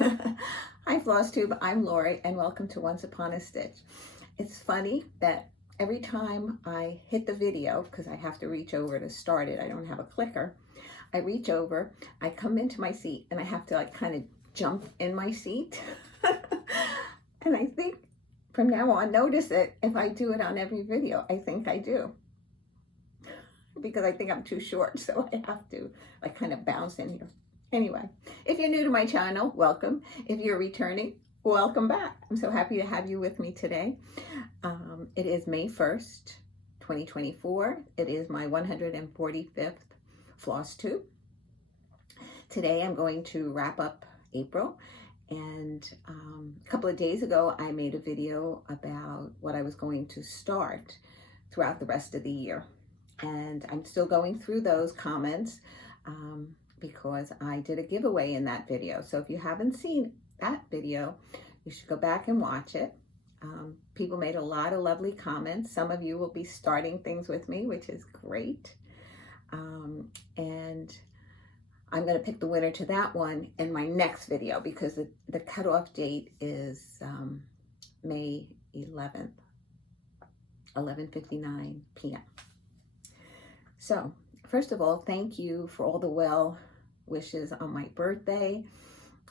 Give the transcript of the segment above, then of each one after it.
Hi Flosstube, I'm Lori and welcome to Once Upon a Stitch. It's funny that every time I hit the video, because I have to reach over to start it, I don't have a clicker, I reach over, I come into my seat and I have to like kind of jump in my seat. And I think from now on, notice it if I do it on every video. I think I do. Because I think I'm too short, so I have to like kind of bounce in here. Anyway, if you're new to my channel, welcome. If you're returning, welcome back. I'm so happy to have you with me today. It is May 1st, 2024. It is my 145th Flosstube. Today I'm going to wrap up April, and a couple of days ago I made a video about what I was going to start throughout the rest of the year. And I'm still going through those comments because I did a giveaway in that video. So if you haven't seen that video, you should go back and watch it. People made a lot of lovely comments. Some of you will be starting things with me, which is great. And I'm going to pick the winner to that one in my next video because the cutoff date is May 11th, 11:59 p.m. So, first of all, thank you for all the well wishes on my birthday,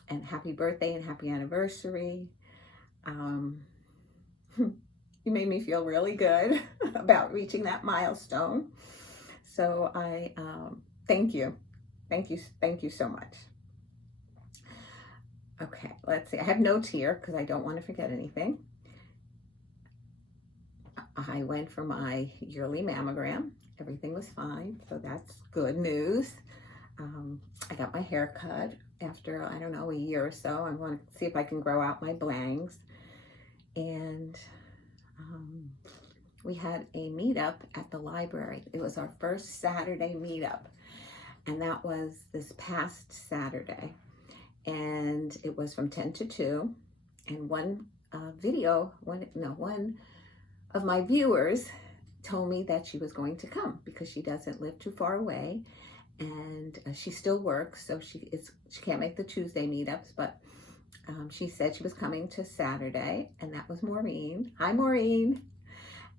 and happy birthday and happy anniversary. You made me feel really good about reaching that milestone. So I thank you. Thank you so much. Okay, let's see. I have notes here because I don't want to forget anything. I went for my yearly mammogram. Everything was fine, so that's good news. I got my hair cut after, I don't know, a year or so. I want to see if I can grow out my bangs. And we had a meetup at the library. It was our first Saturday meetup, and that was this past Saturday. And it was from 10 to 2. And one of my viewers told me that she was going to come because she doesn't live too far away, and she still works, so she can't make the Tuesday meetups, but she said she was coming to Saturday, and that was Maureen. Hi, Maureen.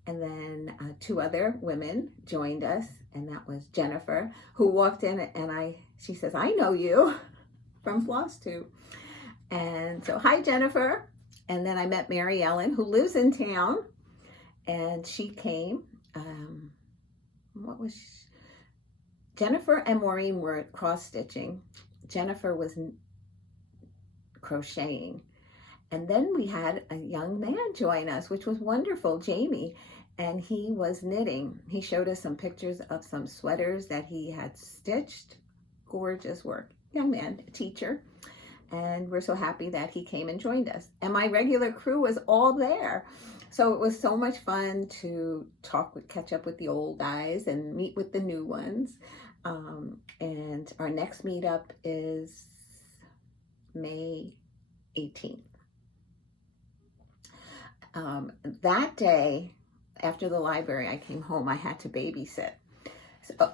And then 2 other women joined us, and that was Jennifer, who walked in, and she says, I know you from Flosstube. And so, hi, Jennifer. And then I met Mary Ellen, who lives in town, and she came. Jennifer and Maureen were cross-stitching. Jennifer was crocheting. And then we had a young man join us, which was wonderful, Jamie, and he was knitting. He showed us some pictures of some sweaters that he had stitched. Gorgeous work. Young man, a teacher. And we're so happy that he came and joined us. And my regular crew was all there. So it was so much fun to catch up with the old guys and meet with the new ones. And our next meetup is May 18th. That day, after the library, I came home. I had to babysit.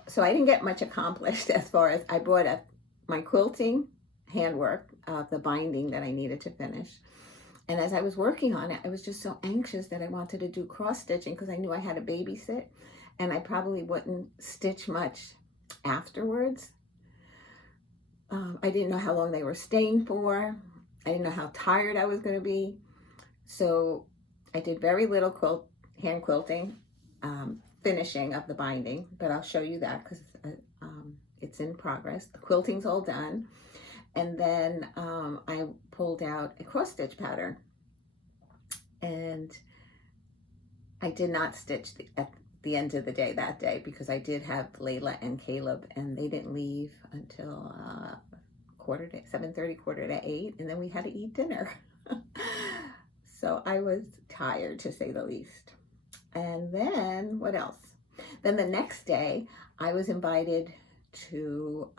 So I didn't get much accomplished as far as I brought up my quilting handwork, the binding that I needed to finish. And as I was working on it, I was just so anxious that I wanted to do cross-stitching because I knew I had to babysit and I probably wouldn't stitch much afterwards. I didn't know how long they were staying for. I didn't know how tired I was going to be. So I did very little hand quilting, finishing of the binding, but I'll show you that because it's in progress. The quilting's all done. And then I pulled out a cross-stitch pattern, and I did not stitch at the end of the day that day because I did have Layla and Caleb, and they didn't leave until 7:30, 7:45, and then we had to eat dinner. So I was tired, to say the least. And then what else? Then the next day I was invited to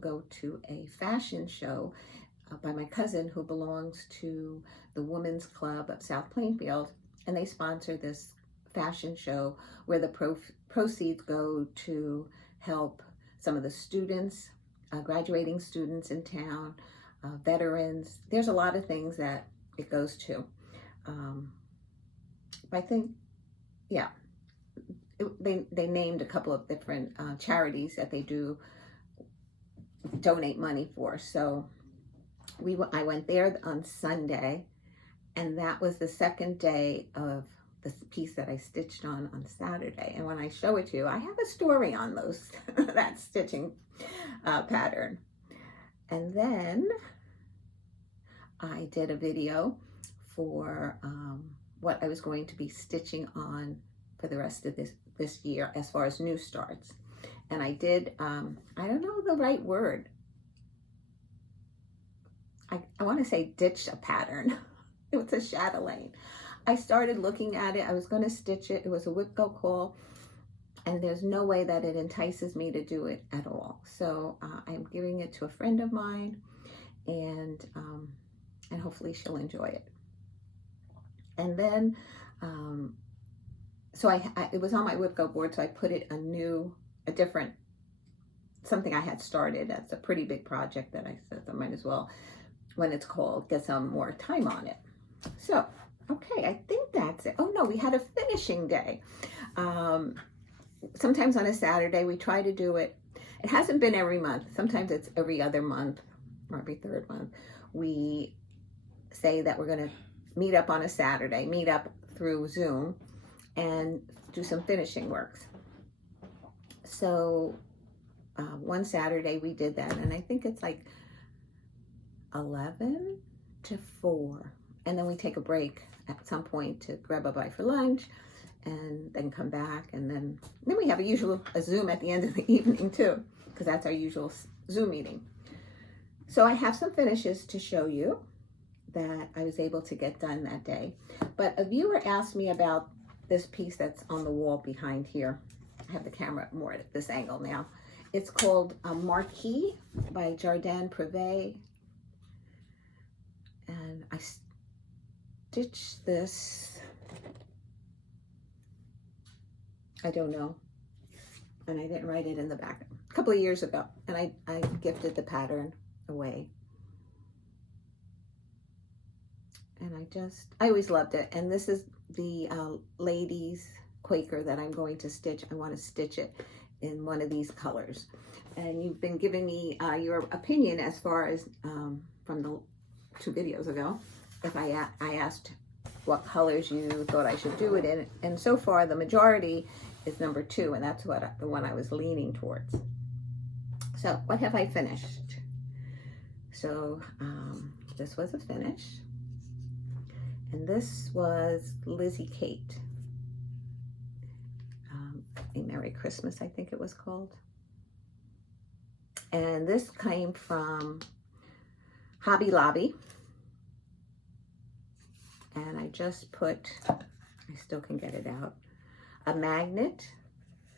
go to a fashion show by my cousin who belongs to the Women's Club of South Plainfield, and they sponsor this fashion show where the proceeds go to help some of the students, graduating students in town, veterans. There's a lot of things that it goes to. I think, yeah, they named a couple of different charities that they do donate money for. So I went there on Sunday, and that was the second day of this piece that I stitched on Saturday. And when I show it to you, I have a story on those that stitching pattern. And then I did a video for what I was going to be stitching on for the rest of this year as far as new starts. And I did, I don't know the right word. I want to say ditch a pattern. It was a chatelaine. I started looking at it. I was going to stitch it. It was a whip go call, and there's no way that it entices me to do it at all. So I'm giving it to a friend of mine, and hopefully she'll enjoy it. And then, so it was on my whip go board, so I put it a different, something I had started. That's a pretty big project that I said I might as well, when it's called, get some more time on it. So, okay, I think that's it. Oh no, we had a finishing day. Sometimes on a Saturday, we try to do it. It hasn't been every month. Sometimes it's every other month or every third month. We say that we're going to meet up on a Saturday, meet up through Zoom, and do some finishing works. So one Saturday we did that, and I think it's like 11 to 4. And then we take a break at some point to grab a bite for lunch, and then come back, and then we have a Zoom at the end of the evening too, because that's our usual Zoom meeting. So I have some finishes to show you that I was able to get done that day. But a viewer asked me about this piece that's on the wall behind here. I have the camera more at this angle now. It's called Marquis by Jardin Privé. And I stitched this, I don't know, and I didn't write it in the back, a couple of years ago, and I gifted the pattern away. And I always loved it. And this is the ladies Quaker that I'm going to stitch. I want to stitch it in one of these colors. And you've been giving me your opinion as far as from the 2 videos ago, if I asked what colors you thought I should do it in. And so far the majority is number 2, and that's the one I was leaning towards. So what have I finished? So this was a finish. And this was Lizzie Kate. A Merry Christmas, I think it was called. And this came from Hobby Lobby. And I just put, I still can get it out, a magnet.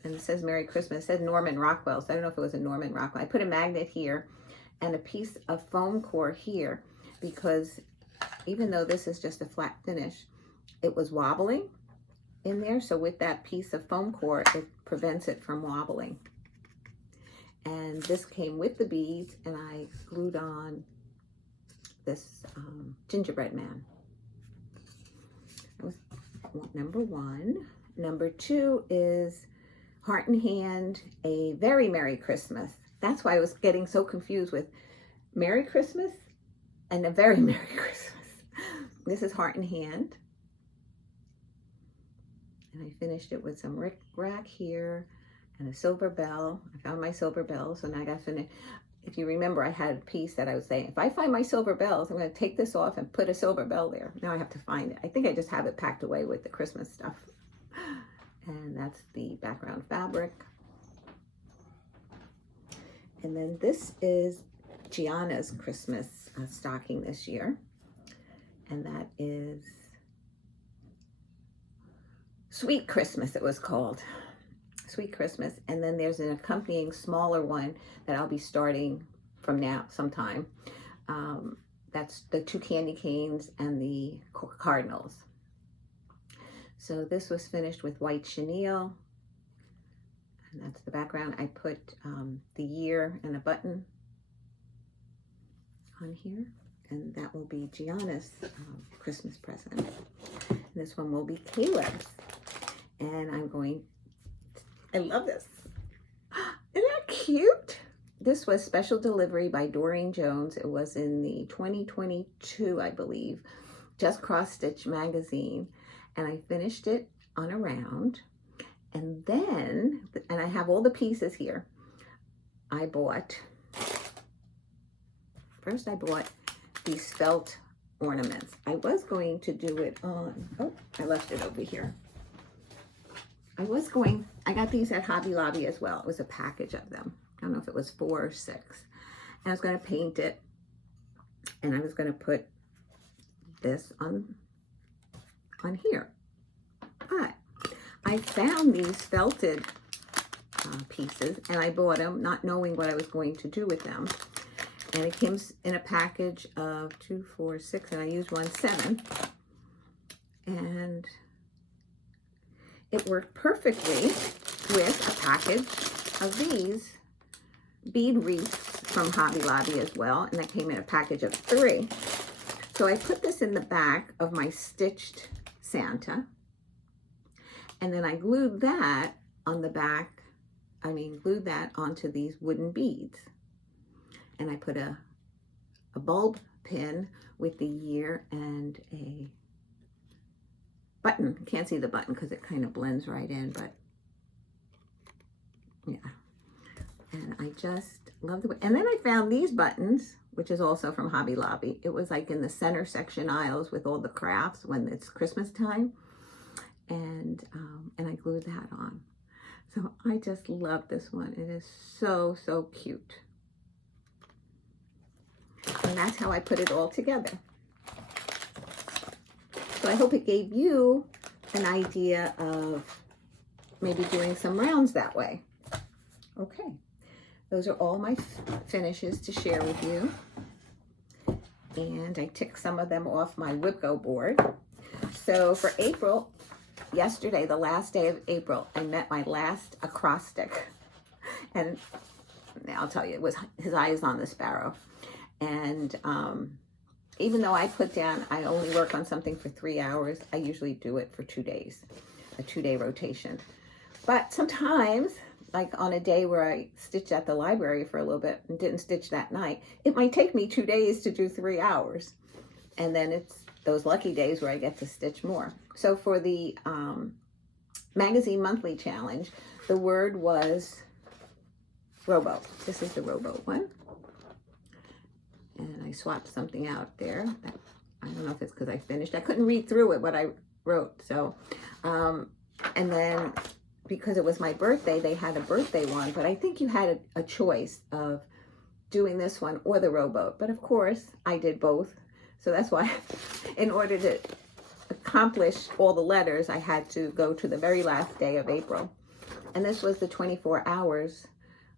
And it says Merry Christmas. It says Norman Rockwell. So I don't know if it was a Norman Rockwell. I put a magnet here and a piece of foam core here, because even though this is just a flat finish, it was wobbling in there. So with that piece of foam core, it prevents it from wobbling. And this came with the beads, and I glued on this gingerbread man. That was number 1. Number 2 is Heart in Hand, A Very Merry Christmas. That's why I was getting so confused with Merry Christmas and A Very Merry Christmas. This is Heart in Hand. And I finished it with some rickrack here and a silver bell. I found my silver bell, so now I got to finish. If you remember, I had a piece that I was saying, if I find my silver bells, I'm going to take this off and put a silver bell there. Now I have to find it. I think I just have it packed away with the Christmas stuff. And that's the background fabric. And then this is Gianna's Christmas stocking this year. And that is Sweet Christmas, it was called. Sweet Christmas. And then there's an accompanying smaller one that I'll be starting from now sometime. That's the 2 candy canes and the cardinals. So this was finished with white chenille, and that's the background. I put the year and a button on here, and that will be Gianna's Christmas present. And this one will be Caleb's. And I love this. Isn't that cute? This was special delivery by Doreen Jones. It was in the 2022, I believe, Just Cross Stitch magazine. And I finished it on a round. And then, and I have all the pieces here. First I bought these felt ornaments. I was going to do it on, oh, I left it over here. I got these at Hobby Lobby as well. It was a package of them. I don't know if it was 4 or 6. And I was going to paint it, and I was going to put this on here. But I found these felted pieces, and I bought them not knowing what I was going to do with them. And it came in a package of 2, 4, 6, and I used 1, 7. And it worked perfectly with a package of these bead wreaths from Hobby Lobby as well. And that came in a package of 3. So I put this in the back of my stitched Santa. And then I glued that on the back, glued that onto these wooden beads. And I put a bulb pin with the year and a button. Can't see the button because it kind of blends right in, but yeah. And I just love the way. And then I found these buttons, which is also from Hobby Lobby. It was like in the center section aisles with all the crafts when it's Christmas time. And I glued that on. So I just love this one. It is so, so cute. And that's how I put it all together. So I hope it gave you an idea of maybe doing some rounds that way. Okay, those are all my finishes to share with you. And I ticked some of them off my Whipco board. So for April, yesterday, the last day of April, I met my last acrostic. And I'll tell you, it was His Eye is on the Sparrow. And even though I put down, I only work on something for 3 hours, I usually do it for 2 days, a 2-day rotation. But sometimes, like on a day where I stitched at the library for a little bit and didn't stitch that night, it might take me 2 days to do 3 hours. And then it's those lucky days where I get to stitch more. So for the magazine monthly challenge, the word was rowboat. This is the rowboat one. And I swapped something out there. I don't know if it's because I finished. I couldn't read through it, what I wrote. So, and then because it was my birthday, they had a birthday one. But I think you had a choice of doing this one or the rowboat. But of course, I did both. So that's why, in order to accomplish all the letters, I had to go to the very last day of April. And this was the 24 hours,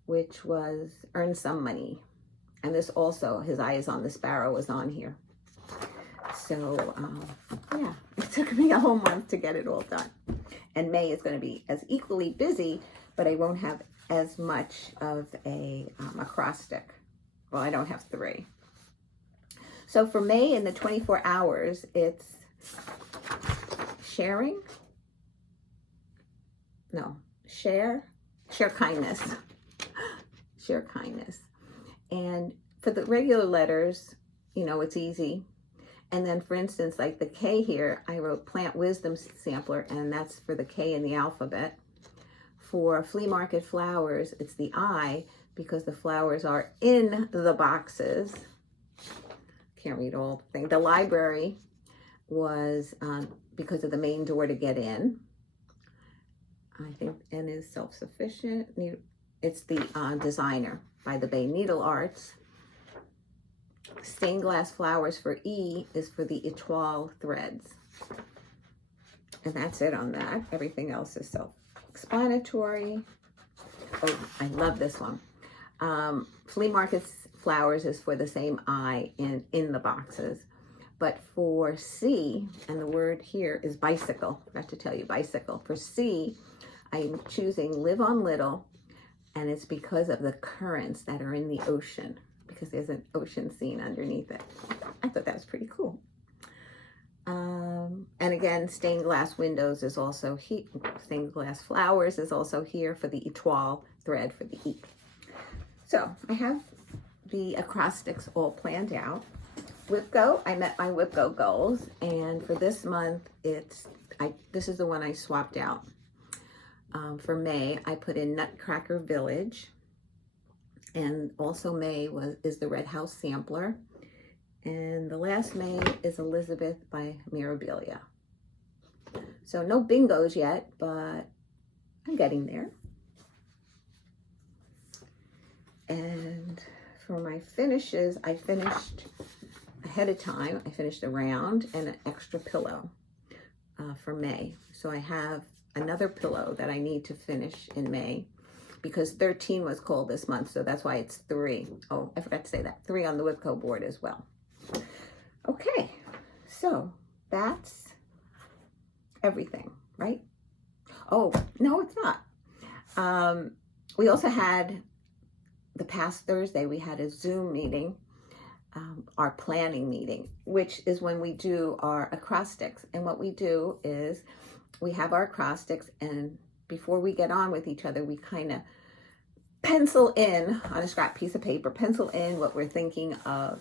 which was Earn Some Money. And this also, His Eye is on the Sparrow, was on here. So, yeah, it took me a whole month to get it all done. And May is going to be as equally busy, but I won't have as much of a acrostic. Well, I don't have 3. So for May in the 24 hours, it's share kindness. Share kindness. And for the regular letters, you know, it's easy. And then, for instance, like the K here, I wrote Plant Wisdom Sampler, and that's for the K in the alphabet. For Flea Market Flowers, it's the I, because the flowers are in the boxes. Can't read all the things. The library was because of the main door to get in. I think N is self-sufficient. It's the designer by the Bay Needle Arts. Stained Glass Flowers for E is for the Etoile threads. And that's it on that. Everything else is self-explanatory. Oh, I love this one. Flea Market Flowers is for the same I in the boxes. But for C, and the word here is bicycle. I forgot to tell you, bicycle. For C, I'm choosing Live on Little, and it's because of the currents that are in the ocean. because there's an ocean scene underneath it. I thought that was pretty cool. And again, stained glass windows is also here. Stained glass flowers is also here for the etoile thread for the E. So I have the acrostics all planned out. WIPGO, I met my WIPGO goals, and for this month, this is the one I swapped out. For May, I put in Nutcracker Village, and also May is the Red House Sampler, and the last May is Elizabeth by Mirabilia. So no bingos yet, but I'm getting there. And for my finishes, I finished ahead of time. I finished a round and an extra pillow for May. So I have another pillow that I need to finish in May, because 13 was called this month, so that's why it's 3. Oh, I forgot to say that. 3 on the WIPGO board as well. Okay, so that's everything, right? Oh, no, it's not. We also had, the past Thursday, we had a Zoom meeting, our planning meeting, which is when we do our acrostics. And what we do is we have our acrostics, and before we get on with each other, we kind of pencil in on a scrap piece of paper, pencil in what we're thinking of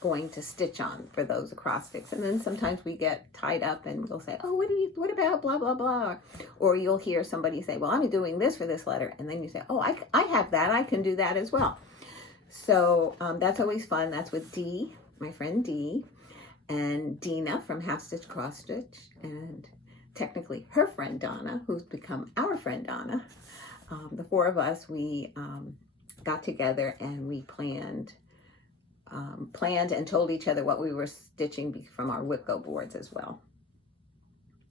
going to stitch on for those acrostics. And then sometimes we get tied up and we'll say, oh, what about blah, blah, blah. Or you'll hear somebody say, well, I'm doing this for this letter. And then you say, oh, I have that. I can do that as well. So that's always fun. That's with Dee, my friend Dee, and Dena from Half Stitch Cross Stitch, and technically her friend Donna, who's become our friend Donna. The 4 of us, we got together and we planned and told each other what we were stitching from our WIPGO boards as well.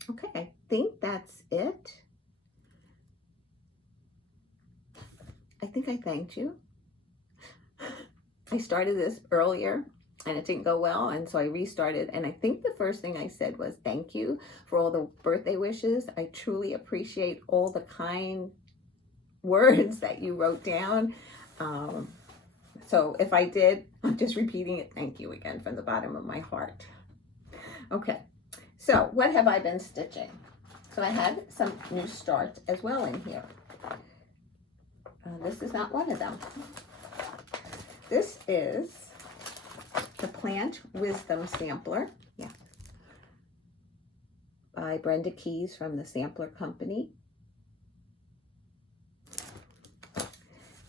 Okay, I think that's it. I think I thanked you. I started this earlier and it didn't go well, and so I restarted, and I think the first thing I said was thank you for all the birthday wishes. I truly appreciate all the kind words that you wrote down. So if I did, I'm just repeating it. Thank you again from the bottom of my heart. Okay, so what have I been stitching? So I had some new starts as well in here. This is not one of them. This is the Plant Wisdom Sampler, yeah, by Brenda Keys from the Sampler Company.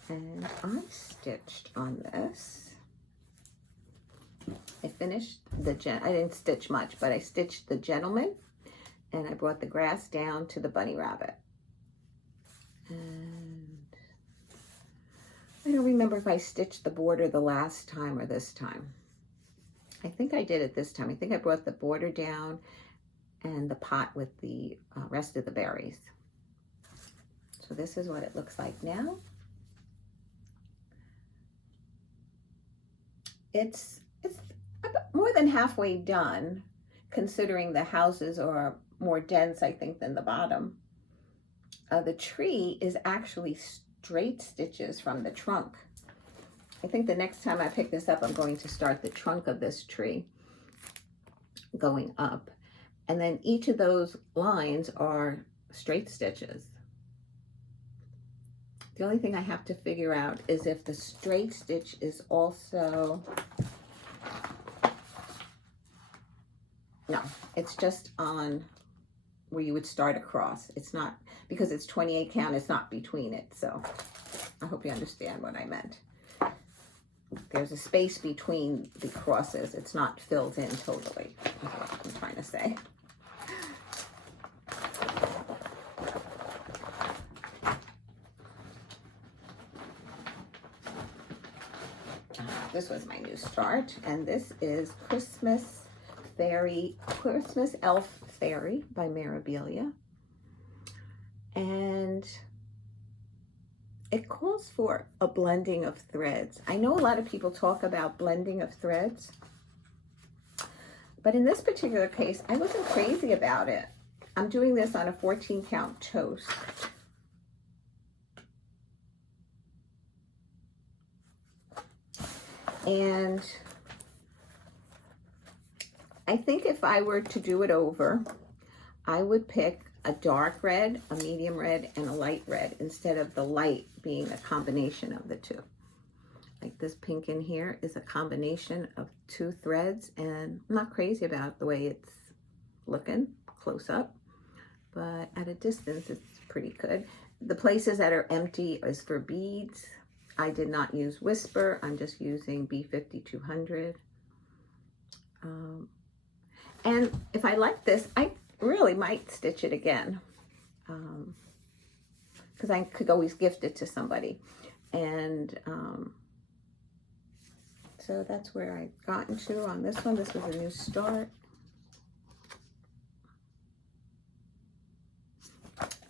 And I stitched on this. I finished I didn't stitch much, but I stitched the gentleman, and I brought the grass down to the bunny rabbit. And I don't remember if I stitched the border the last time or this time. I think I did it this time. I think I brought the border down and the pot with the rest of the berries. So this is what it looks like now. It's more than halfway done, considering the houses are more dense, I think, than the bottom. The tree is actually straight stitches from the trunk. I think the next time I pick this up, I'm going to start the trunk of this tree going up. And then each of those lines are straight stitches. The only thing I have to figure out is if the straight stitch is also, no, it's just on where you would start across. It's not, because it's 28 count, it's not between it. So I hope you understand what I meant. There's a space between the crosses. It's not filled in totally, is what I'm trying to say. This was my new start, and this is Christmas Elf Fairy by Mirabilia. And it calls for a blending of threads. I know a lot of people talk about blending of threads, but in this particular case, I wasn't crazy about it. I'm doing this on a 14 count toast. And I think if I were to do it over, I would pick a dark red, a medium red, and a light red instead of the light being a combination of the two. Like this pink in here is a combination of two threads, and I'm not crazy about the way it's looking close up, but at a distance it's pretty good. The places that are empty is for beads. I did not use Whisper. I'm just using B5200. And if I like this, I really might stitch it again, because I could always gift it to somebody. And so that's where I've gotten to on this one. This was a new start.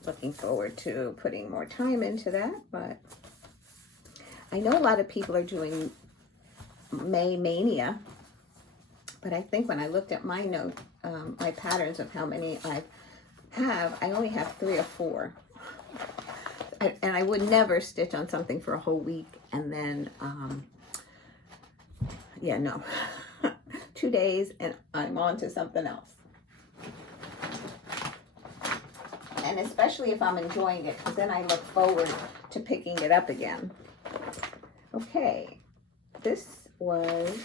Looking forward to putting more time into that, but I know a lot of people are doing May Mania, but I think when I looked at my note, my patterns of how many I have, I only have 3 or 4. And I would never stitch on something for a whole week and then, yeah, no. 2 days and I'm on to something else. And especially if I'm enjoying it, because then I look forward to picking it up again. Okay, this was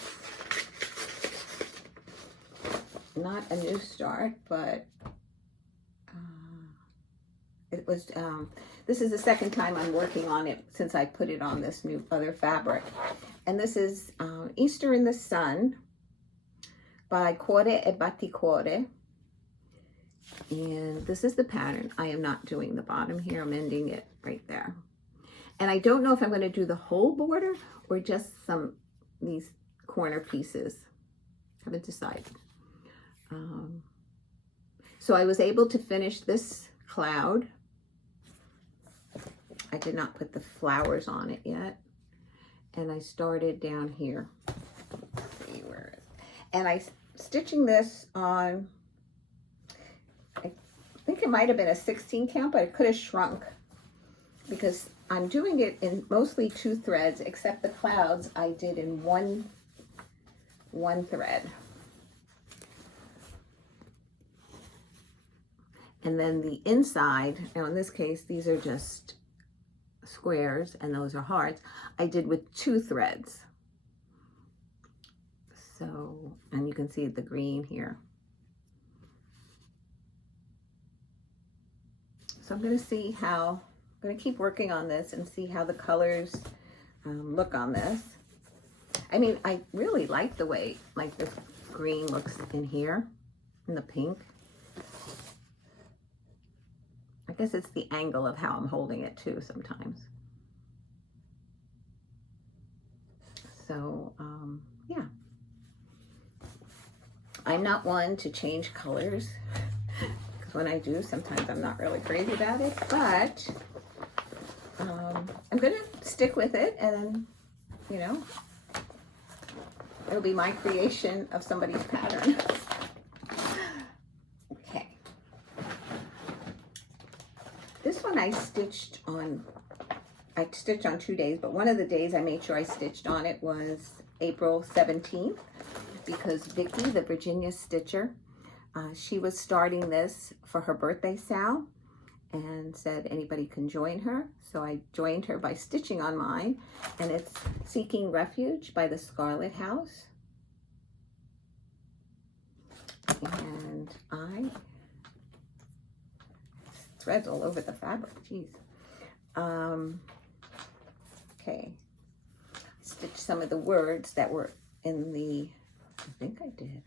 not a new start, but it was, this is the second time I'm working on it since I put it on this new other fabric. And this is Easter in the Sun by Cuore e Batticuore. And this is the pattern. I am not doing the bottom here. I'm ending it right there. And I don't know if I'm going to do the whole border or just these corner pieces. Haven't decided. So I was able to finish this cloud. I did not put the flowers on it yet. And I started down here. Let's see where it is. And I stitching this on, I think it might have been a 16 count, but it could have shrunk because I'm doing it in mostly 2 threads, except the clouds I did in one thread. And then the inside, now in this case, these are just squares and those are hearts, I did with 2 threads. So, and you can see the green here. So I'm going to see how, I'm going to keep working on this and see how the colors look on this. I mean, I really like the way, like this green looks in here, and the pink. I guess it's the angle of how I'm holding it too sometimes. So, yeah. I'm not one to change colors, because when I do, sometimes I'm not really crazy about it, but I'm going to stick with it, and, you know, it'll be my creation of somebody's pattern. Okay. This one I stitched on 2 days, but one of the days I made sure I stitched on it was April 17th, because Vicki, the Virginia Stitcher, she was starting this for her birthday sal and said anybody can join her. So I joined her by stitching on mine, and it's Seeking Refuge by the Scarlet House. And threads all over the fabric, geez. Okay, stitch some of the words that were in the, I think I did.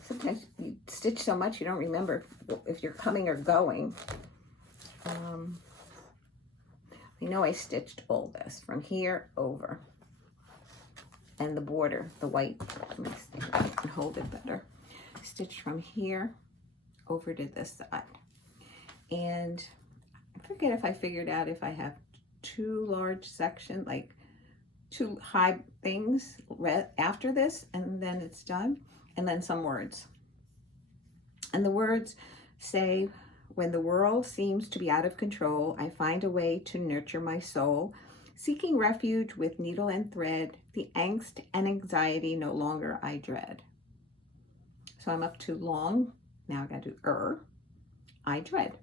Sometimes you stitch so much you don't remember if you're coming or going. I know I stitched all this from here over. And the border, the white, let me stick it and hold it better. Stitched from here over to this side. And I forget if I figured out if I have 2 large sections, like 2 high things after this, and then it's done, and then some words. And the words say, when the world seems to be out of control, I find a way to nurture my soul. Seeking refuge with needle and thread, the angst and anxiety no longer I dread. So I'm up to long, now I gotta do I dread.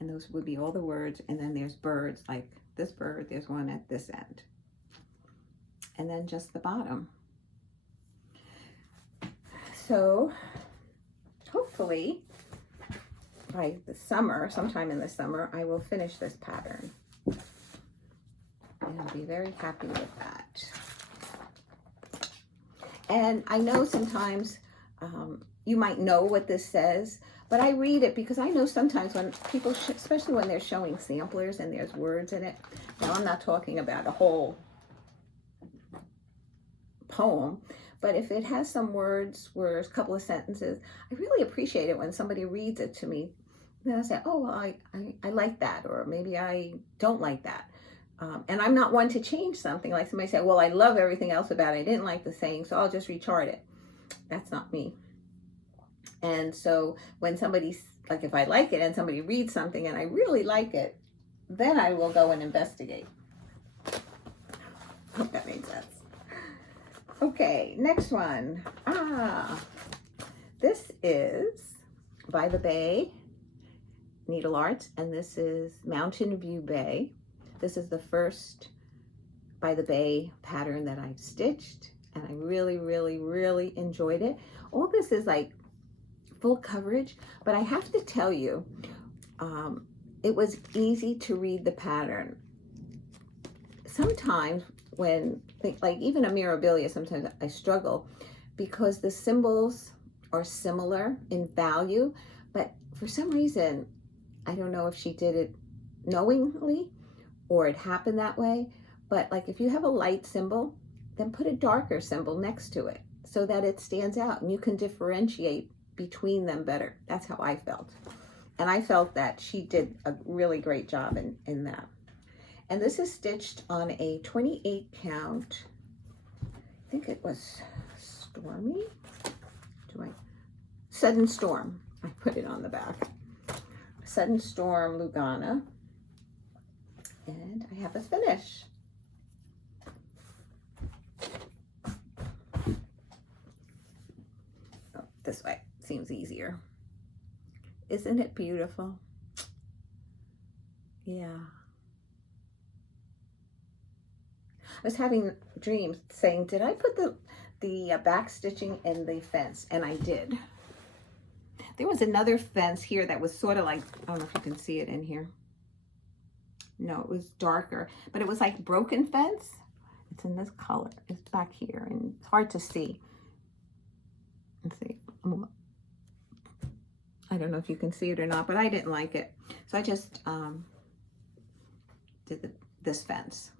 And those would be all the words, and then there's birds, like this bird, there's one at this end. And then just the bottom. So hopefully by the summer, sometime in the summer, I will finish this pattern. And I'll be very happy with that. And I know sometimes you might know what this says, but I read it because I know sometimes when people, especially when they're showing samplers and there's words in it. Now I'm not talking about a whole poem, but if it has some words, a couple of sentences, I really appreciate it when somebody reads it to me. Then I say, oh, well, I like that, or maybe I don't like that. And I'm not one to change something. Like somebody said, well, I love everything else about it. I didn't like the saying, so I'll just rechart it. That's not me. And so when somebody's, like if I like it and somebody reads something and I really like it, then I will go and investigate. Hope that made sense. Okay, next one. This is By the Bay Needle Arts, and this is Mountain View Bay. This is the first By the Bay pattern that I've stitched, and I really, really, really enjoyed it. All this is like full coverage, but I have to tell you, it was easy to read the pattern. Sometimes when, like even a Mirabilia, sometimes I struggle because the symbols are similar in value, but for some reason, I don't know if she did it knowingly or it happened that way, but like if you have a light symbol, then put a darker symbol next to it so that it stands out and you can differentiate between them better. That's how I felt. And I felt that she did a really great job in that. And this is stitched on a 28 count, I think it was Stormy? Sudden Storm. I put it on the back. Sudden Storm Lugana. And I have a finish. Oh, this way seems easier. Isn't it beautiful? Yeah. I was having dreams saying, did I put the back stitching in the fence? And I did. There was another fence here that was sort of like, I don't know if you can see it in here. No, it was darker, but it was like broken fence. It's in this color. It's back here and it's hard to see. Let's see. I don't know if you can see it or not, but I didn't like it. So I just did this fence.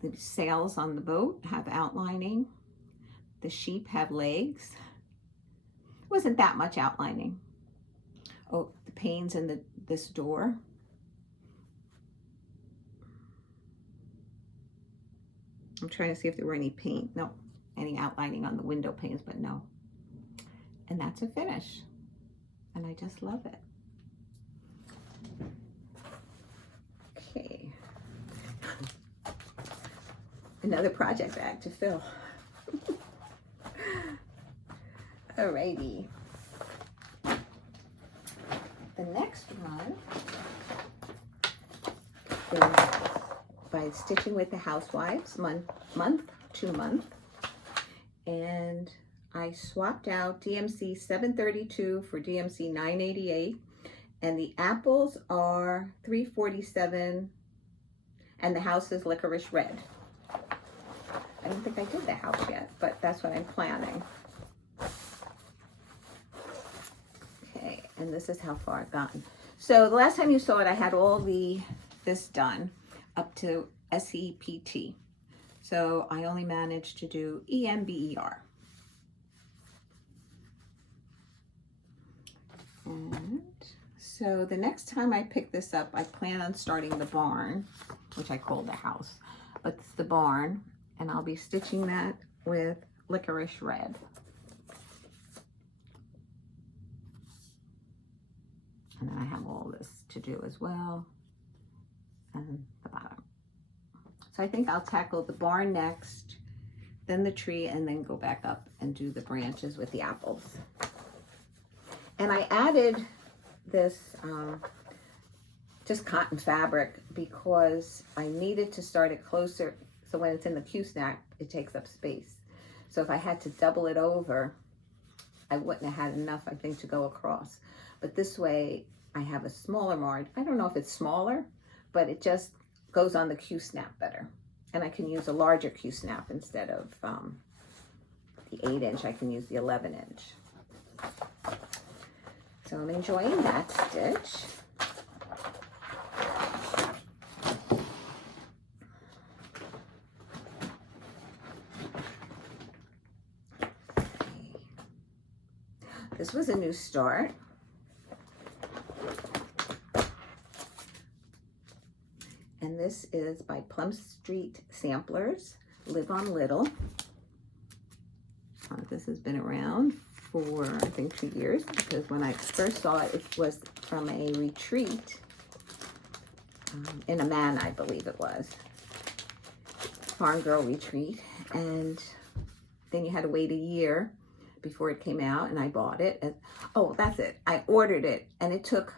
The sails on the boat have outlining. The sheep have legs. It wasn't that much outlining. Oh, the panes in this door. I'm trying to see if there were any paint. No, any outlining on the window panes, but no. And that's a finish. And I just love it. Okay. Another project bag to fill. Alrighty. The next one is by Stitching with the Housewives, month to month. And I swapped out DMC 732 for DMC 988. And the apples are 347 and the house is licorice red. I don't think I did the house yet, but that's what I'm planning. Okay, and this is how far I've gotten. So the last time you saw it, I had all this done up to SEPT. So I only managed to do EMBER. And so the next time I pick this up, I plan on starting the barn, which I call the house, but it's the barn. And I'll be stitching that with licorice red. And then I have all this to do as well. And the bottom. So I think I'll tackle the barn next, then the tree, and then go back up and do the branches with the apples. And I added this just cotton fabric because I needed to start it closer, so when it's in the Q-snap, it takes up space. So if I had to double it over, I wouldn't have had enough, I think, to go across. But this way, I have a smaller margin. I don't know if it's smaller, but it just goes on the Q-snap better. And I can use a larger Q-snap instead of the 8-inch. I can use the 11-inch. So I'm enjoying that stitch. This was a new start. And this is by Plum Street Samplers, Live on Little. This has been around for, I think, 2 years, because when I first saw it, it was from a retreat in Amman, I believe it was. Farm Girl Retreat. And then you had to wait a year before it came out, and I bought it. And, oh, that's it. I ordered it, and it took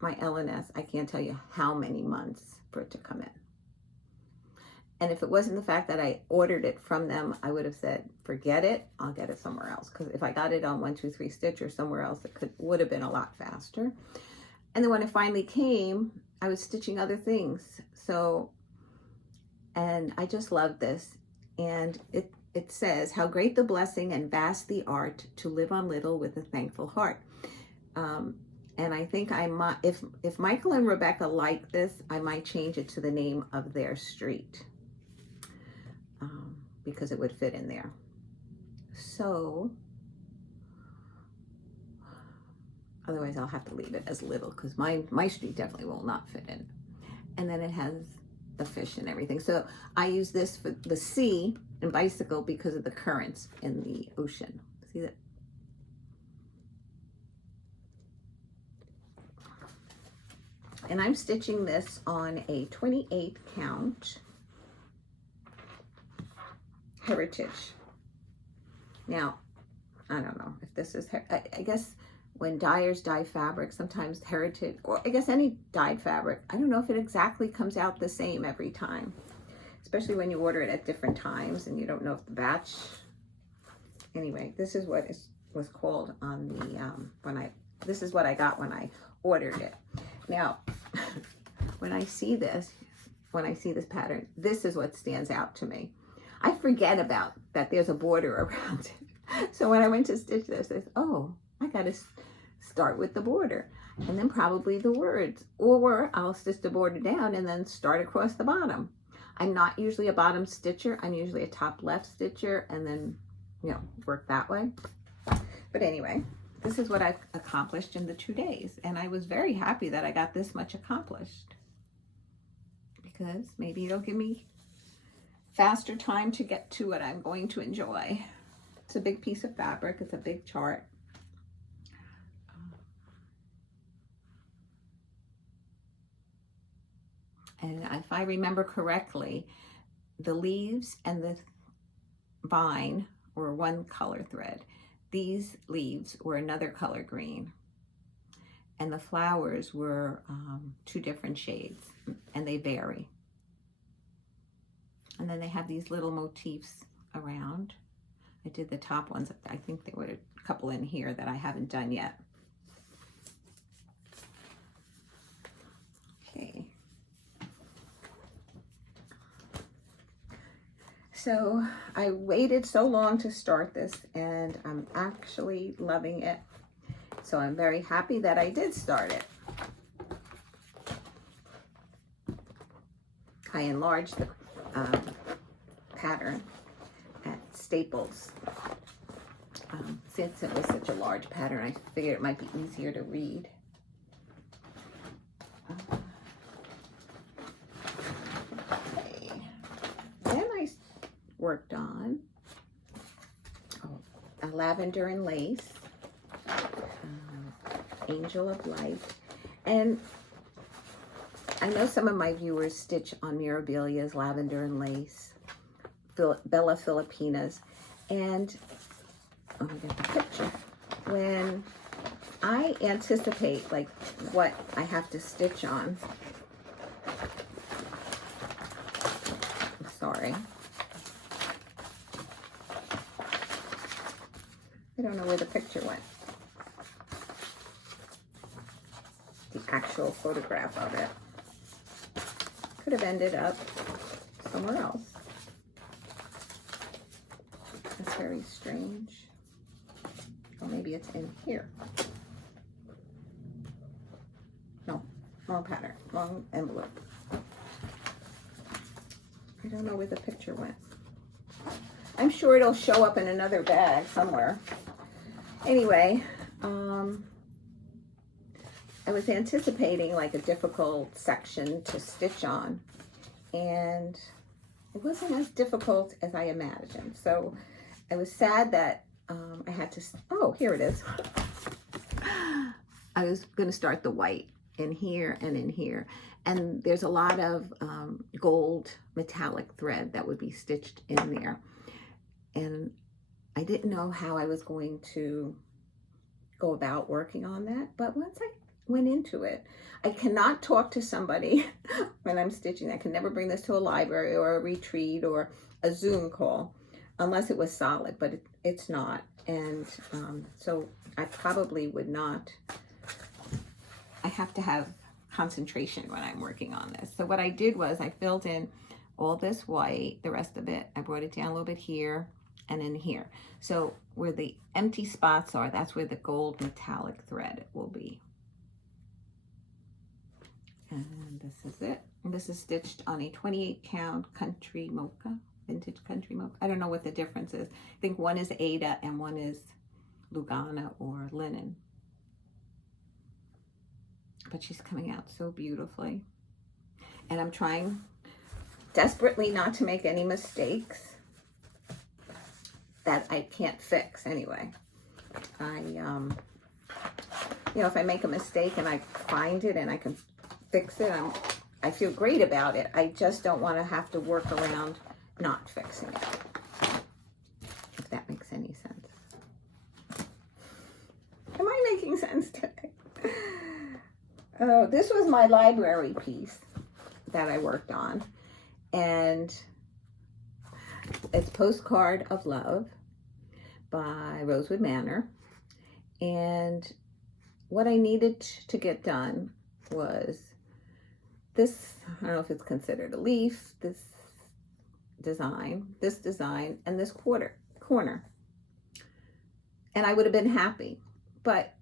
my LNS, I can't tell you how many months for it to come in. And if it wasn't the fact that I ordered it from them, I would have said, forget it, I'll get it somewhere else. Because if I got it on 123 Stitch or somewhere else, it would have been a lot faster. And then when it finally came, I was stitching other things. So, and I just love this. And it says, how great the blessing and vast the art to live on little with a thankful heart. And I think I might, if Michael and Rebecca like this, I might change it to the name of their street, because it would fit in there. So, otherwise I'll have to leave it as little, because my street definitely will not fit in. And then it has the fish and everything. So I use this for the sea and bicycle because of the currents in the ocean. See that? And I'm stitching this on a 28 count Heritage. Now, I don't know if this is, I guess when dyers dye fabric, sometimes Heritage, or I guess any dyed fabric, I don't know if it exactly comes out the same every time, especially when you order it at different times and you don't know if the batch, anyway, this is what was called on the, this is what I got when I ordered it. Now, when I see this pattern, this is what stands out to me. I forget about that there's a border around it. So when I went to stitch this, I said, oh, I got to start with the border. And then probably the words. Or I'll stitch the border down and then start across the bottom. I'm not usually a bottom stitcher. I'm usually a top left stitcher and then, work that way. But anyway, this is what I've accomplished in the 2 days. And I was very happy that I got this much accomplished, because maybe it'll give me faster time to get to what I'm going to enjoy. It's a big piece of fabric. It's a big chart. And if I remember correctly, the leaves and the vine were one color thread. These leaves were another color green. And the flowers were 2 different shades, and they vary. And then they have these little motifs around. I did the top ones. I think there were a couple in here that I haven't done yet. Okay. So I waited so long to start this, and I'm actually loving it. So I'm very happy that I did start it. I enlarged the pattern at Staples. Since it was such a large pattern, I figured it might be easier to read. Okay. Then I worked on a lavender and lace, Angel of Light, and I know some of my viewers stitch on Mirabilias, lavender and lace, Bella Filipinas, and let me get the picture. When I anticipate like what I have to stitch on, I'm sorry. I don't know where the picture went. The actual photograph of it. Could have ended up somewhere else. That's very strange. Or maybe it's in here. No, wrong pattern, wrong envelope. I don't know where the picture went. I'm sure it'll show up in another bag somewhere. Anyway, I was anticipating like a difficult section to stitch on, and it wasn't as difficult as I imagined. So I was sad that I had to, oh, here it is. I was going to start the white in here and in here. And there's a lot of gold metallic thread that would be stitched in there. And I didn't know how I was going to go about working on that. But once I went into it, I cannot talk to somebody when I'm stitching. I can never bring this to a library or a retreat or a Zoom call unless it was solid, but it's not. And so I probably would not, I have to have concentration when I'm working on this. So what I did was I filled in all this white, the rest of it, I brought it down a little bit here and in here. So where the empty spots are, that's where the gold metallic thread will be. And this is it. And this is stitched on a 28 count country mocha, vintage country mocha. I don't know what the difference is. I think one is Ada and one is Lugana or linen. But she's coming out so beautifully. And I'm trying desperately not to make any mistakes that I can't fix anyway. You know, if I make a mistake and I find it and I can fix it, I feel great about it. I just don't want to have to work around not fixing it, if that makes any sense. Am I making sense today? Oh, this was my library piece that I worked on, and it's Postcard of Love by Rosewood Manor. And what I needed to get done was this, I don't know if it's considered a leaf, this design, and this corner. And I would have been happy, but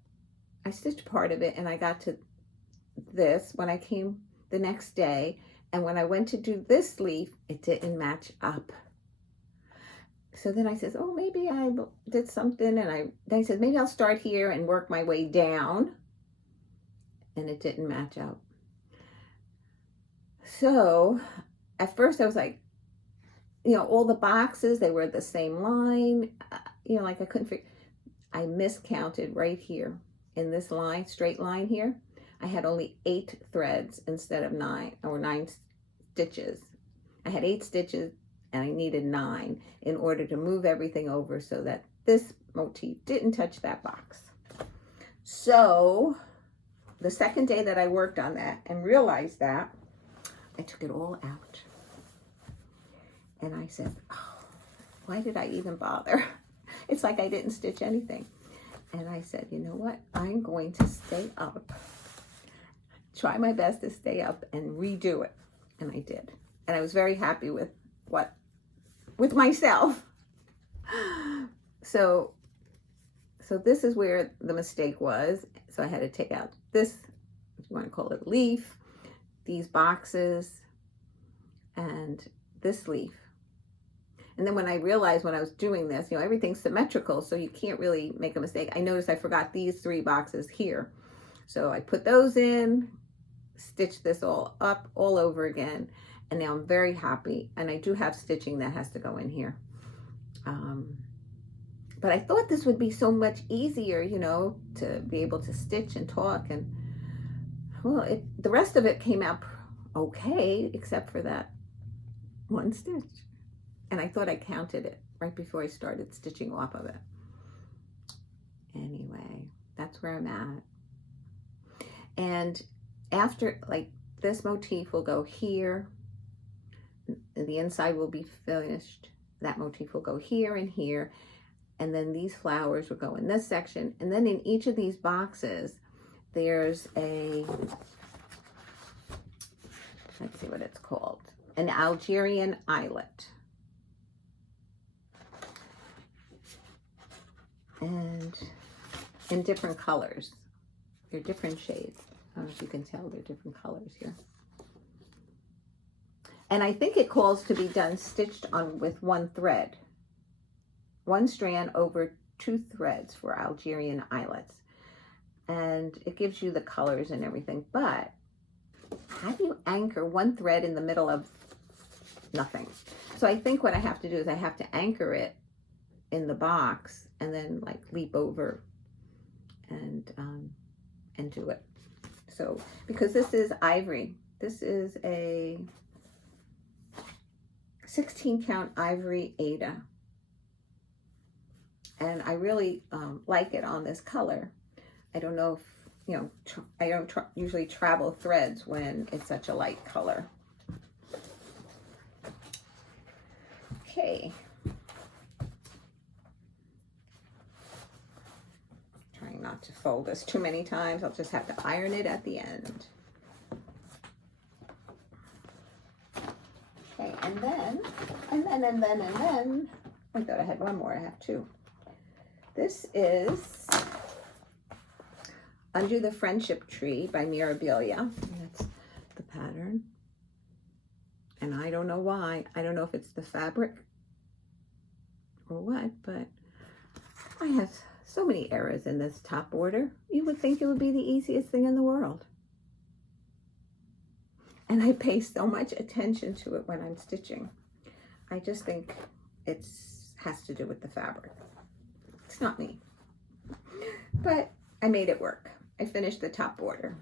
I stitched part of it and I got to this when I came the next day, and when I went to do this leaf, it didn't match up. So then I said, oh, maybe I did something, and then I said, maybe I'll start here and work my way down, and it didn't match up. So at first I was like, you know, all the boxes, they were the same line, you know, like I couldn't figure. I miscounted right here in this line, straight line here. I had only 8 threads instead of 9, or 9 stitches. I had 8 stitches and I needed 9 in order to move everything over so that this motif didn't touch that box. So the second day that I worked on that and realized that, I took it all out. And I said, oh, why did I even bother? It's like I didn't stitch anything. And I said, you know what? I'm going to stay up. Try my best to stay up and redo it. And I did. And I was very happy with myself. So this is where the mistake was. So I had to take out this, if you want to call it a leaf, these boxes, and this leaf. And then when I realized when I was doing this, you know, everything's symmetrical, so you can't really make a mistake. I noticed I forgot these 3 boxes here. So I put those in, stitched this all up all over again, and now I'm very happy. And I do have stitching that has to go in here. But I thought this would be so much easier, you know, to be able to stitch and talk. And well, the rest of it came out okay, except for that one stitch. And I thought I counted it right before I started stitching off of it. Anyway, that's where I'm at. And after, like, this motif will go here, and the inside will be finished. That motif will go here and here, and then these flowers will go in this section. And then in each of these boxes, there's a, let's see what it's called, an Algerian eyelet. And in different colors. They're different shades. I don't know if you can tell, they're different colors here. And I think it calls to be done stitched on with one thread. One strand over 2 threads for Algerian eyelets. And it gives you the colors and everything. But how do you anchor one thread in the middle of nothing? So I think what I have to do is I have to anchor it in the box and then like leap over and do it. So because this is ivory, this is a 16 count ivory Ada, and I really like it on this color. I don't know if, you know, I don't usually travel threads when it's such a light color. Okay. Trying not to fold this too many times. I'll just have to iron it at the end. Okay, and then, I thought I had one more, I have 2. This is Under the Friendship Tree by Mirabilia. That's the pattern. And I don't know why. I don't know if it's the fabric or what, but I have so many errors in this top border. You would think it would be the easiest thing in the world. And I pay so much attention to it when I'm stitching. I just think it has to do with the fabric. It's not me. But I made it work. I finished the top border.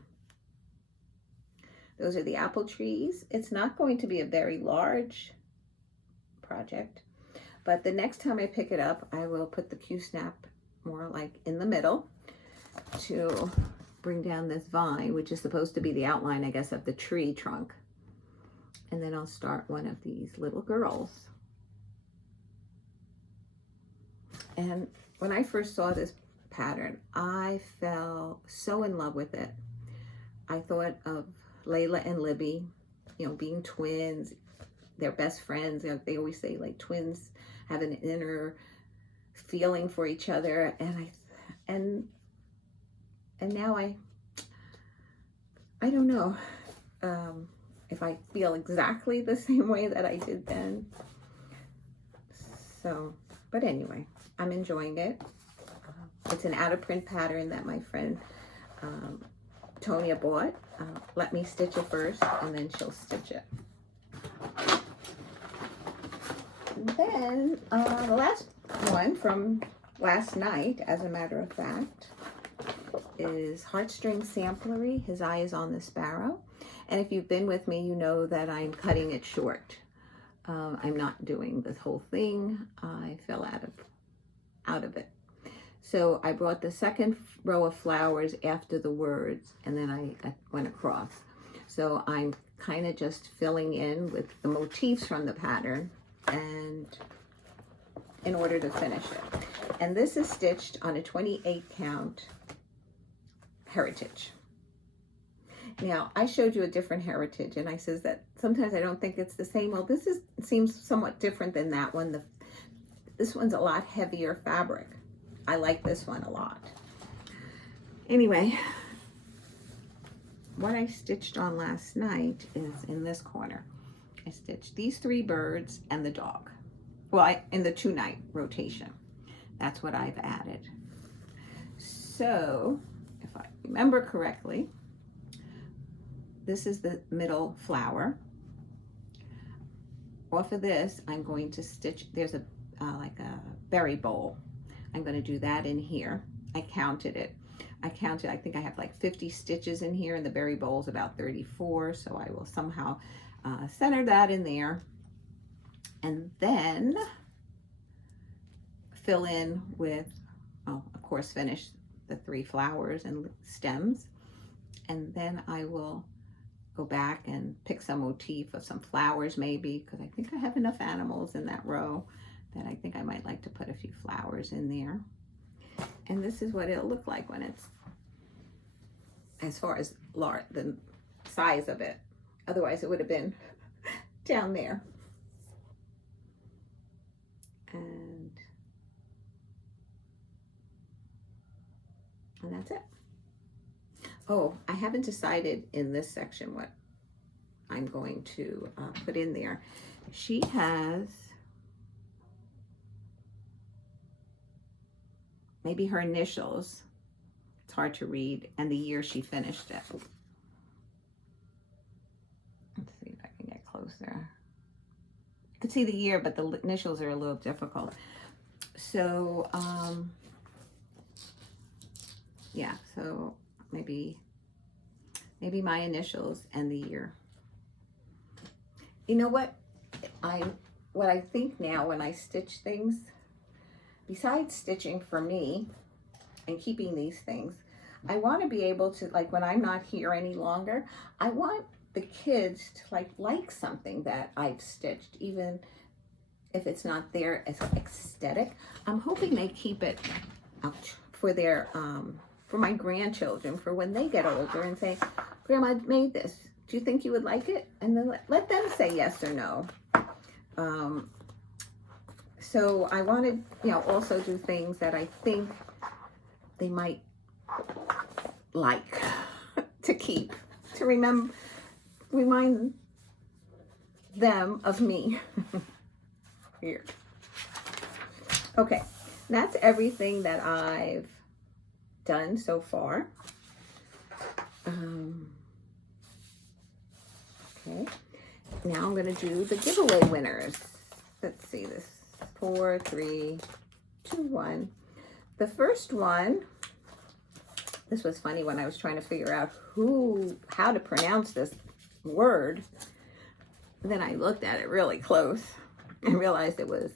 Those are the apple trees. It's not going to be a very large project, but the next time I pick it up, I will put the Q-snap more like in the middle to bring down this vine, which is supposed to be the outline, I guess, of the tree trunk. And then I'll start one of these little girls. And when I first saw this pattern, I fell so in love with it. I thought of Layla and Libby, you know, being twins. They're best friends. You know, they always say like twins have an inner feeling for each other. And now I don't know if I feel exactly the same way that I did then. So, but anyway, I'm enjoying it. It's an out of print pattern that my friend Tonya bought. Let me stitch it first and then she'll stitch it. And then the last one from last night, as a matter of fact, is Heartstring Samplery. His Eye is on the Sparrow. And if you've been with me, you know that I'm cutting it short. I'm not doing this whole thing. I fell out of it. So I brought the second row of flowers after the words, and then I went across. So I'm kind of just filling in with the motifs from the pattern, and in order to finish it. And this is stitched on a 28 count Heritage. Now, I showed you a different Heritage, and I says that sometimes I don't think it's the same. Well, this seems somewhat different than that one. This one's a lot heavier fabric. I like this one a lot. Anyway, what I stitched on last night is in this corner. I stitched these 3 birds and the dog. Well, in the 2-night rotation. That's what I've added. So, if I remember correctly, this is the middle flower. Off of this, I'm going to stitch, there's like a berry bowl. I'm going to do that in here. I counted it. I counted, I think I have like 50 stitches in here, and the berry bowl is about 34, so I will somehow center that in there. And then fill in with, oh, of course, finish the 3 flowers and stems. And then I will go back and pick some motif of some flowers maybe, because I think I have enough animals in that row that I think I might like to put a few flowers in there. And this is what it'll look like when it's, as far as the size of it. Otherwise it would have been down there. And that's it. Oh, I haven't decided in this section what I'm going to put in there. She has maybe her initials. It's hard to read, and the year she finished it. Let's see if I can get closer. You can see the year, but the initials are a little difficult. So, yeah, so maybe my initials and the year. You know what I think now when I stitch things, besides stitching for me and keeping these things, I want to be able to, like, when I'm not here any longer, I want the kids to like something that I've stitched, even if it's not there as aesthetic. I'm hoping they keep it for their for my grandchildren, for when they get older and say, Grandma, I made this. Do you think you would like it? And then let them say yes or no. So I wanted, also do things that I think they might like to keep, to remind them of me. Weird. Okay, that's everything that I've done so far. Okay, now I'm going to do the giveaway winners. Let's see, this 4, 3, 2, 1. The first one, this was funny when I was trying to figure out how to pronounce this word. Then I looked at it really close and realized it was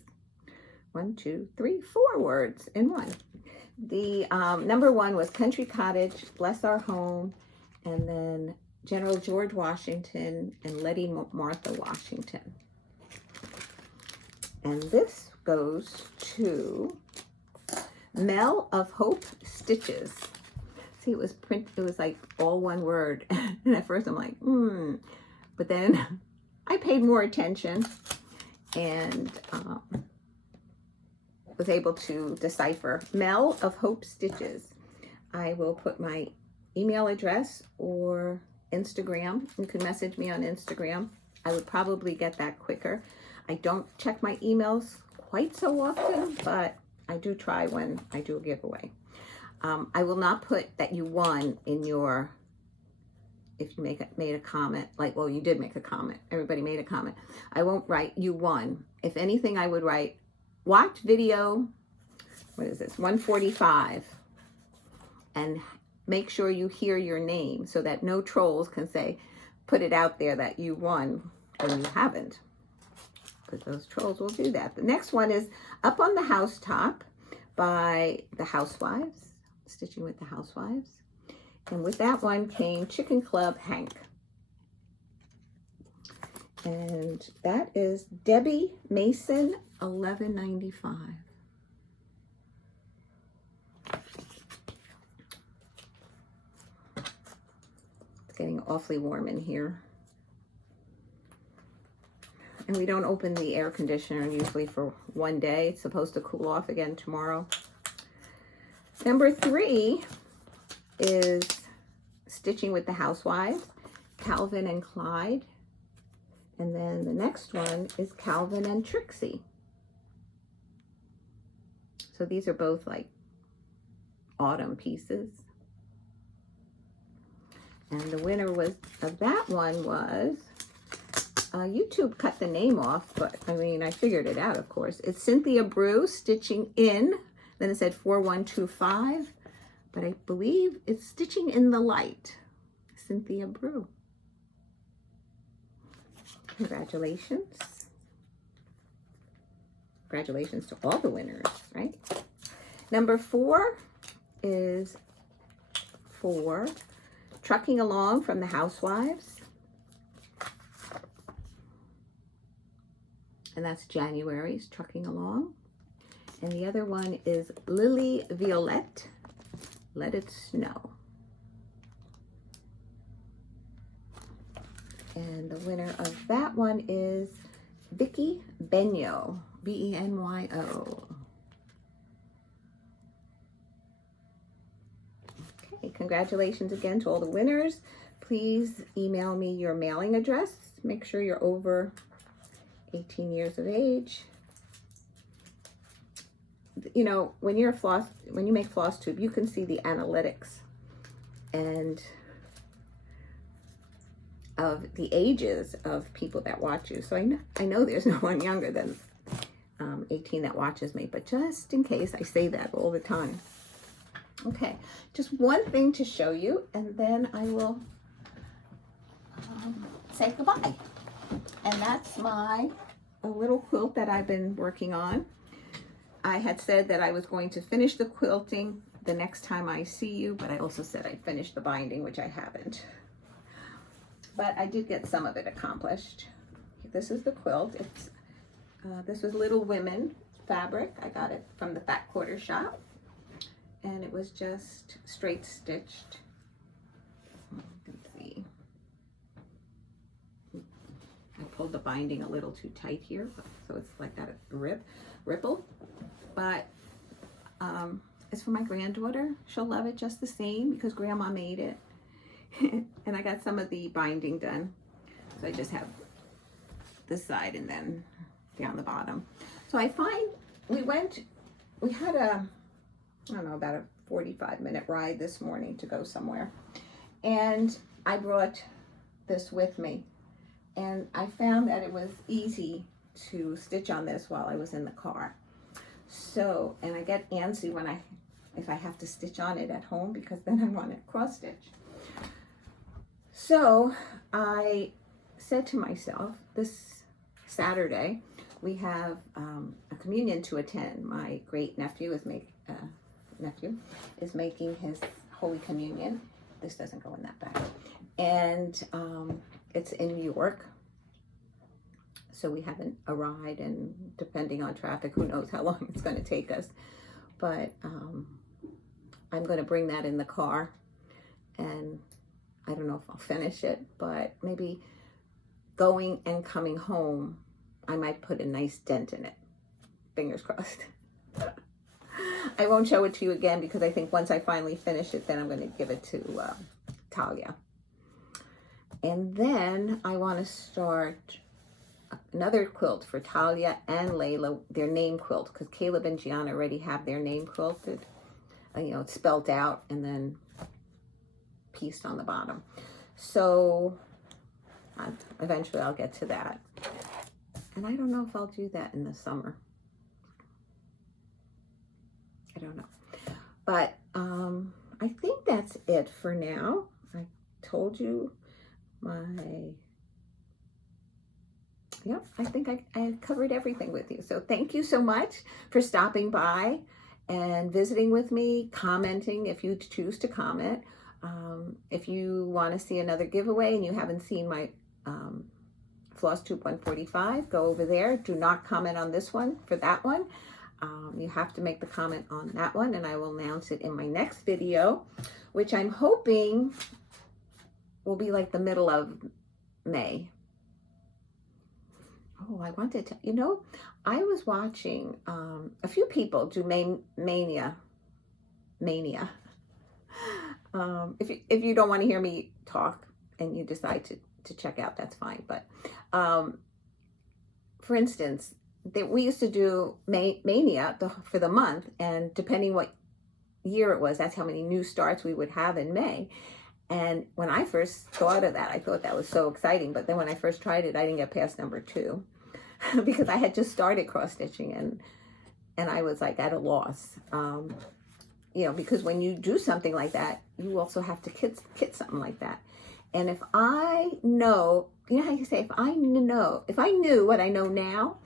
1, 2, 3, 4 words in one. The number 1 was Country Cottage, Bless Our Home, and then General George Washington and Letty Martha Washington. And this goes to Melofhopestitches. See, it was like all one word. And at first I'm like, But then I paid more attention and was able to decipher Melofhopestitches. I will put my email address or Instagram. You can message me on Instagram. I would probably get that quicker. I don't check my emails quite so often, but I do try when I do a giveaway. I will not put that you won in your, if you made a comment, like, well, you did make a comment. Everybody made a comment. I won't write you won. If anything, I would write, watch video, what is this, 145, and make sure you hear your name so that no trolls can say, put it out there that you won when you haven't. Because those trolls will do that. The next one is Up on the Housetop by the Housewives, Stitching with the Housewives. And with that one came Chicken Club Hank. And that is Debbie Mason, $11.95. It's getting awfully warm in here. And we don't open the air conditioner usually for one day. It's supposed to cool off again tomorrow. Number 3 is Stitching with the Housewives, Calvin and Clyde. And then the next one is Calvin and Trixie. So these are both like autumn pieces. And the winner of that one was, YouTube cut the name off, but I mean, I figured it out, of course. It's Cynthia Brew, Stitching In. Then it said 4125 but I believe it's Stitching in the Light, Cynthia Brew. Congratulations. Congratulations to all the winners, right? Number 4 is for Trucking Along from the Housewives. And that's January's Trucking Along. And the other one is Lily Violette, Let It Snow. And the winner of that one is Vicki Benyo, B-E-N-Y-O. Okay, congratulations again to all the winners. Please email me your mailing address. Make sure you're over 18 years of age. You know, when you make Flosstube, you can see the analytics and of the ages of people that watch you. So I know there's no one younger than 18 that watches me, but just in case, I say that all the time. Okay, just one thing to show you, and then I will say goodbye. And that's a little quilt that I've been working on. I had said that I was going to finish the quilting the next time I see you, but I also said I'd finish the binding, which I haven't. But I did get some of it accomplished. This is the quilt. This was Little Women fabric. I got it from the Fat Quarter Shop, and it was just straight stitched. Let's see. I pulled the binding a little too tight here, so it's like that ripple. But it's for my granddaughter. She'll love it just the same because Grandma made it. And I got some of the binding done. So I just have this side and then down the bottom. So I find we had I don't know, about a 45-minute ride this morning to go somewhere. And I brought this with me. And I found that it was easy to stitch on this while I was in the car. So, and I get antsy if I have to stitch on it at home because then I want it cross stitch. So I said to myself, this Saturday, we have a communion to attend. My great nephew is making his Holy Communion. This doesn't go in that bag. And it's in New York. So we have a ride, and depending on traffic, who knows how long it's going to take us. But I'm going to bring that in the car, and I don't know if I'll finish it, but maybe going and coming home, I might put a nice dent in it. Fingers crossed. I won't show it to you again because I think once I finally finish it, then I'm going to give it to Talia. And then I want to start another quilt for Talia and Layla, their name quilt, because Caleb and Gianna already have their name quilted. You know, it's spelled out and then pieced on the bottom. So eventually I'll get to that. And I don't know if I'll do that in the summer. I don't know. But I think that's it for now. I told you I think I covered everything with you. So thank you so much for stopping by and visiting with me, commenting if you choose to comment. If you want to see another giveaway and you haven't seen my Flosstube 145, go over there. Do not comment on this one for that one. You have to make the comment on that one, and I will announce it in my next video, which I'm hoping will be like the middle of May. Oh, I wanted to, I was watching a few people do Mania. If you don't want to hear me talk and you decide to check out, that's fine. But for instance, we used to do Mania for the month, and depending what year it was, that's how many new starts we would have in May. And when I first thought of that, I thought that was so exciting. But then when I first tried it, I didn't get past number 2 because I had just started cross stitching and I was like at a loss. you know, because when you do something like that, you also have to kit something like that. And if I know, you know how you say, if I knew what I know now,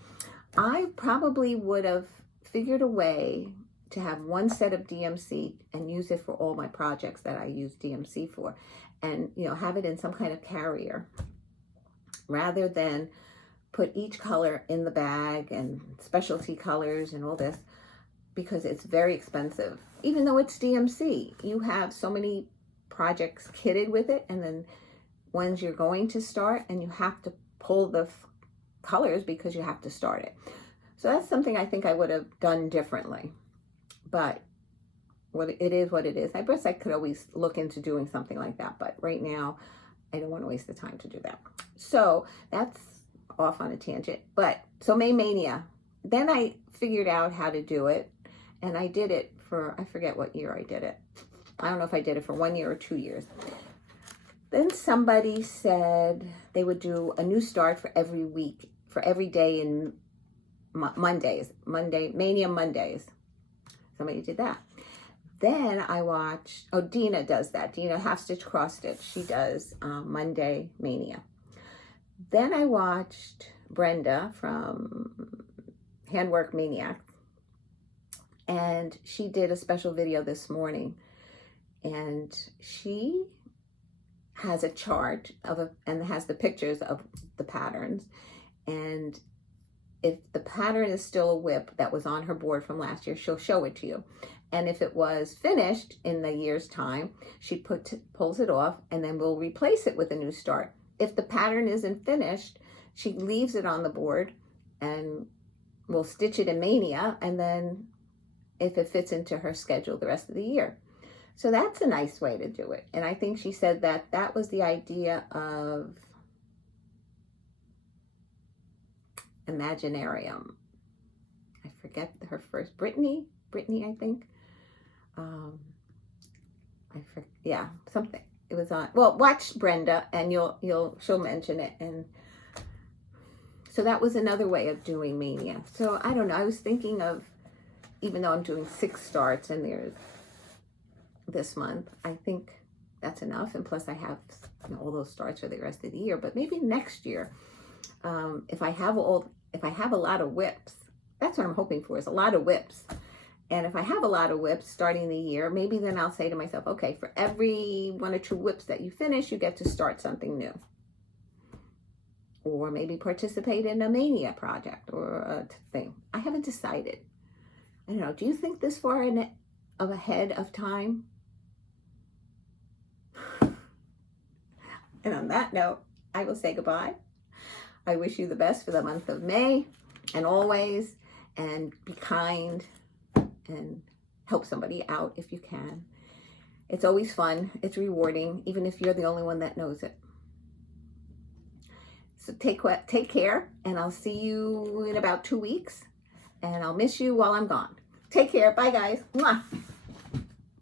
I probably would have figured a way to have one set of DMC and use it for all my projects that I use DMC for, and, you know, have it in some kind of carrier rather than put each color in the bag and specialty colors and all this, because it's very expensive. Even though it's DMC, you have so many projects kitted with it, and then ones you're going to start, and you have to pull the colors because you have to start it. So that's something I think I would have done differently. But it is what it is. I guess I could always look into doing something like that, but right now I don't want to waste the time to do that. So that's off on a tangent. But so May Mania, then I figured out how to do it, and I did it for, I forget what year I did it. I don't know if I did it for 1 year or 2 years. Then somebody said they would do a new start for every week, for every day in Mondays, Mania Mondays. Somebody did that. Then I watched, oh, Dena does that. Dena Half Stitch Cross Stitch. She does Monday Mania. Then I watched Brenda from Handworkmaniac, and she did a special video this morning, and she has a chart and has the pictures of the patterns, and if the pattern is still a whip that was on her board from last year, she'll show it to you. And if it was finished in the year's time, she pulls it off, and then we'll replace it with a new start. If the pattern isn't finished, she leaves it on the board, and we'll stitch it in Mania, and then if it fits into her schedule the rest of the year. So that's a nice way to do it. And I think she said that that was the idea of Imaginarium. I forget her first, Brittany, I think. Yeah, something. It was on, well, watch Brenda, and she'll mention it. And so that was another way of doing Mania. So I don't know, I was thinking of, even though I'm doing 6 starts and there's this month, I think that's enough. And plus I have, you know, all those starts for the rest of the year. But maybe next year, if I have a lot of whips, that's what I'm hoping for, is a lot of whips. And if I have a lot of whips starting the year, maybe then I'll say to myself, okay, for every 1 or 2 whips that you finish, you get to start something new. Or maybe participate in a Mania project or a thing. I haven't decided. I don't know. Do you think this far ahead of time? And on that note, I will say goodbye. I wish you the best for the month of May, and always, and be kind and help somebody out if you can. It's always fun. It's rewarding, even if you're the only one that knows it. So take care, and I'll see you in about 2 weeks, and I'll miss you while I'm gone. Take care. Bye, guys. Mwah.